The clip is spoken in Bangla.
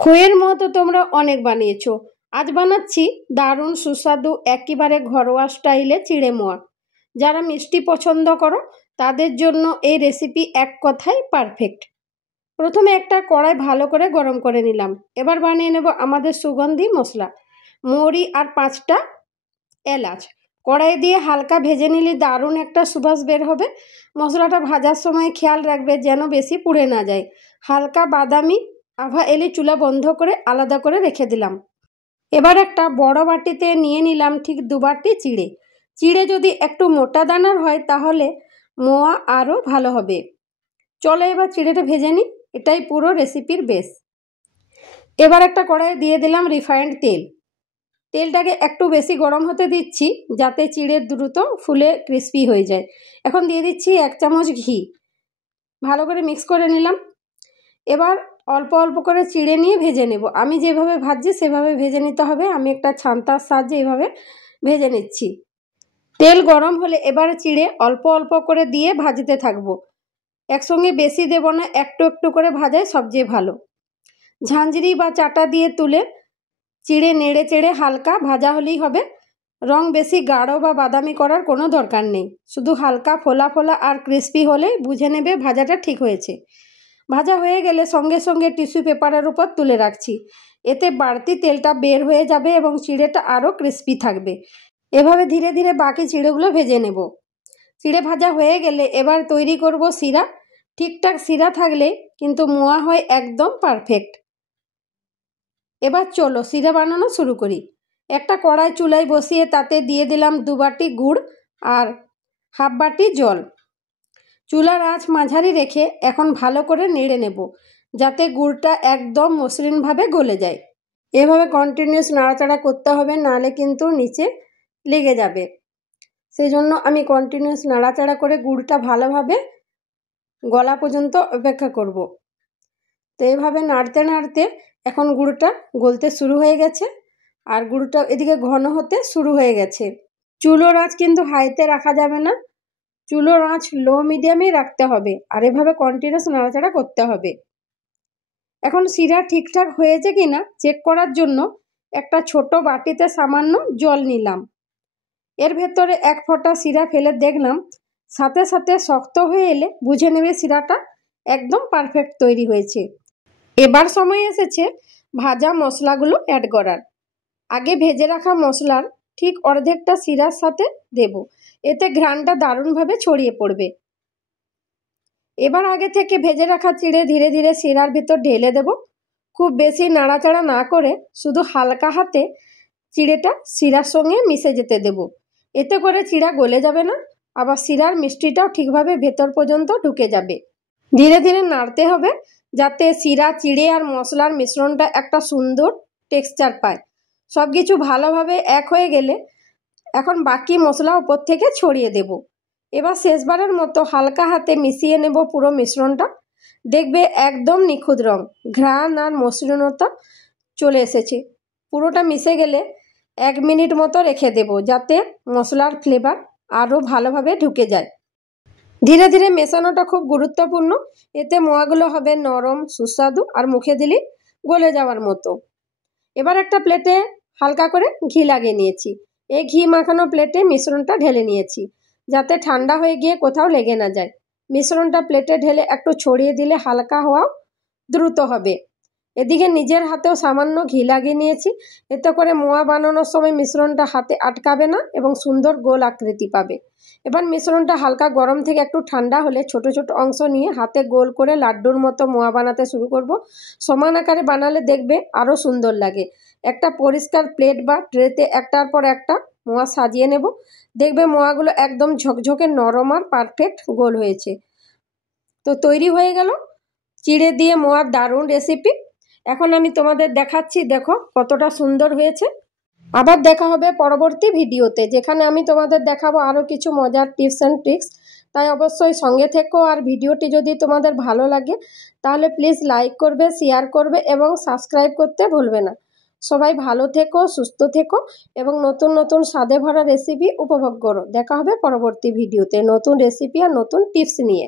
খইয়ের মোয়া তো তোমরা অনেক বানিয়েছো। আজ বানাচ্ছি দারুণ সুস্বাদু একেবারে ঘরোয়া স্টাইলে চিড়ে মোয়া। যারা মিষ্টি পছন্দ করো তাদের জন্য এই রেসিপি এক কথায় পারফেক্ট। প্রথমে একটা কড়াই ভালো করে গরম করে নিলাম। এবার বানিয়ে নেব আমাদের সুগন্ধি মশলা, মৌরি আর 5টা এলাচ। কড়াই দিয়ে হালকা ভেজে নিলে দারুণ একটা সুবাস বের হবে। মশলাটা ভাজার সময় খেয়াল রাখবে যেন বেশি পুড়ে না যায়। হালকা বাদামি আভা এলে চুলা বন্ধ করে আলাদা করে রেখে দিলাম। এবার একটা বড় বাটিতে নিয়ে নিলাম ঠিক 2 বাটি চিড়ে। চিড়ে যদি একটু মোটা দানার হয় তাহলে মোয়া আরও ভালো হবে। চলো এবার চিড়েটা ভেজে নিই, এটাই পুরো রেসিপির বেস। এবার একটা কড়াইয়ে দিয়ে দিলাম রিফাইন্ড তেল। তেলটাকে একটু বেশি গরম হতে দিচ্ছি যাতে চিড়ে দ্রুত ফুলে ক্রিস্পি হয়ে যায়। এখন দিয়ে দিচ্ছি 1 চামচ ঘি। ভালো করে মিক্স করে নিলাম। এবার অল্প অল্প করে চিড়ে নিয়ে ভেজে নেব। আমি যেভাবে ভাজছি সেভাবে ভেজে নিতে হবে। আমি একটা ছান্তার সাহায্যে এভাবে ভেজে নিচ্ছি। তেল গরম হলে এবার চিড়ে অল্প অল্প করে দিয়ে ভাজতে থাকবো। একসঙ্গে বেশি দেব না, একটু একটু করে ভাজাই সবচেয়ে ভালো। ঝাঁঝরি বা চাটা দিয়ে তুলে চিড়ে নেড়ে চেড়ে হালকা ভাজা হলেই হবে। রং বেশি গাঢ় বা বাদামি করার কোনো দরকার নেই। শুধু হালকা ফোলা ফোলা আর ক্রিস্পি হলেই বুঝে নেবে ভাজাটা ঠিক হয়েছে। ভাজা হয়ে গেলে সঙ্গে সঙ্গে টিস্যু পেপারের উপর তুলে রাখছি। এতে বাড়তি তেলটা বের হয়ে যাবে এবং চিড়েটা আরও ক্রিস্পি থাকবে। এভাবে ধীরে ধীরে বাকি চিড়েগুলো ভেজে নেব। চিড়ে ভাজা হয়ে গেলে এবার তৈরি করব শিরা। ঠিকঠাক শিরা থাকলে কিন্তু মোয়া হয় একদম পারফেক্ট। এবার চলো শিরা বানানো শুরু করি। একটা কড়াই চুলায় বসিয়ে তাতে দিয়ে দিলাম 2 বাটি গুড় আর হাফ বাটি জল। চুলার আঁচ মাঝারি রেখে এখন ভালো করে নেড়ে নেব যাতে গুড়টা একদম মসৃণভাবে গলে যায়। এভাবে কন্টিনিউয়াস নাড়াচাড়া করতে হবে, নাহলে কিন্তু নিচে লেগে যাবে। সেই জন্য আমি কন্টিনিউয়াস নাড়াচাড়া করে গুড়টা ভালোভাবে গলা পর্যন্ত অপেক্ষা করব। তো এইভাবে নাড়তে নাড়তে এখন গুড়টা গলতে শুরু হয়ে গেছে আর গুড়টা এদিকে ঘন হতে শুরু হয়ে গেছে। চুলোর আঁচ কিন্তু হাইতে রাখা যাবে না, চুলোর আঁচ লো মিডিয়ামেই রাখতে হবে আর এভাবে কন্টিনিউয়াস নাড়াচাড়া করতে হবে। এখন শিরা ঠিকঠাক হয়েছে কিনা চেক করার জন্য একটা ছোট বাটিতে সামান্য জল নিলাম। এর ভেতরে 1 ফোঁটা শিরা ফেলে দেখলাম। সাথে সাথে শক্ত হয়ে এলে বুঝে নেবে শিরাটা একদম পারফেক্ট তৈরি হয়েছে। এবার সময় এসেছে ভাজা মশলাগুলো অ্যাড করার। আগে ভেজে রাখা মশলার ঠিক অর্ধেকটা শিরার সাথে দেব, এতে ঘ্রাণটা দারুণভাবে ছড়িয়ে পড়বে। এবার আগে থেকে ভেজে রাখা চিড়ে ধীরে ধীরে শিরার ভিতর ঢেলে দেব। খুব বেশি নাড়াচাড়া না করে শুধু হালকা হাতে চিড়েটা শিরার সঙ্গে মিশে যেতে দেব। এতে করে চিড়া গলে যাবে না, আবার শিরার মিষ্টিটাও ঠিকভাবে ভেতর পর্যন্ত ঢুকে যাবে। ধীরে ধীরে নাড়তে হবে যাতে শিরা, চিড়ে আর মশলার মিশ্রণটা একটা সুন্দর টেক্সচার পায়। সব কিছু ভালোভাবে এক হয়ে গেলে এখন বাকি মশলা উপর থেকে ছড়িয়ে দেব। এবার শেষবারের মতো হালকা হাতে মিশিয়ে নেব পুরো মিশ্রণটা। দেখবে একদম নিখুঁত রং, ঘ্রাণ আর মসৃণতা চলে এসেছে। পুরোটা মিশে গেলে 1 মিনিট মতো রেখে দেব যাতে মশলার ফ্লেভার আরও ভালোভাবে ঢুকে যায়। ধীরে ধীরে মেশানোটা খুব গুরুত্বপূর্ণ, এতে মোয়াগুলো হবে নরম, সুস্বাদু আর মুখে দিলে গলে যাওয়ার মতো। এবার একটা প্লেটে হালকা করে ঘি লাগিয়ে নিয়েছি। এই ঘি মাখানো প্লেটে মিশ্রণটা ঢেলে নিয়েছি যাতে ঠান্ডা হয়ে গিয়ে কোথাও লেগে না যায়। মিশ্রণটা প্লেটে ঢেলে একটু ছড়িয়ে দিলে হালকা হওয়াও দ্রুত হবে। এদিকে নিজের হাতেও সামান্য ঘি লাগিয়ে নিয়েছি, এতে করে মোয়া বানানোর সময় মিশ্রণটা হাতে আটকাবে না এবং সুন্দর গোল আকৃতি পাবে। এবার মিশ্রণটা হালকা গরম থেকে একটু ঠান্ডা হলে ছোট ছোট অংশ নিয়ে হাতে গোল করে লাড্ডুর মতো মোয়া বানাতে শুরু করব। সমান আকারে বানালে দেখবে আরও সুন্দর লাগে। একটা পরিষ্কার প্লেট বা ট্রেতে একটার পর একটা মোয়া সাজিয়ে নেব। দেখবে মোয়াগুলো একদম ঝকঝকে নরম আর পারফেক্ট গোল হয়েছে। তো তৈরি হয়ে গেল চিড়ে দিয়ে মোয়ার দারুণ রেসিপি। এখন আমি তোমাদের দেখাচ্ছি, দেখো কতটা সুন্দর হয়েছে। আবার দেখা হবে পরবর্তী ভিডিওতে, যেখানে আমি তোমাদের দেখাবো আরও কিছু মজার টিপস অ্যান্ড ট্রিক্স। তাই অবশ্যই সঙ্গে থেকো। আর ভিডিওটি যদি তোমাদের ভালো লাগে তাহলে প্লিজ লাইক করবে, শেয়ার করবে এবং সাবস্ক্রাইব করতে ভুলবে না। সবাই ভালো থেকো, সুস্থ থেকো এবং নতুন নতুন স্বাদে ভরা রেসিপি উপভোগ করো। দেখা হবে পরবর্তী ভিডিওতে নতুন রেসিপি আর নতুন টিপস নিয়ে।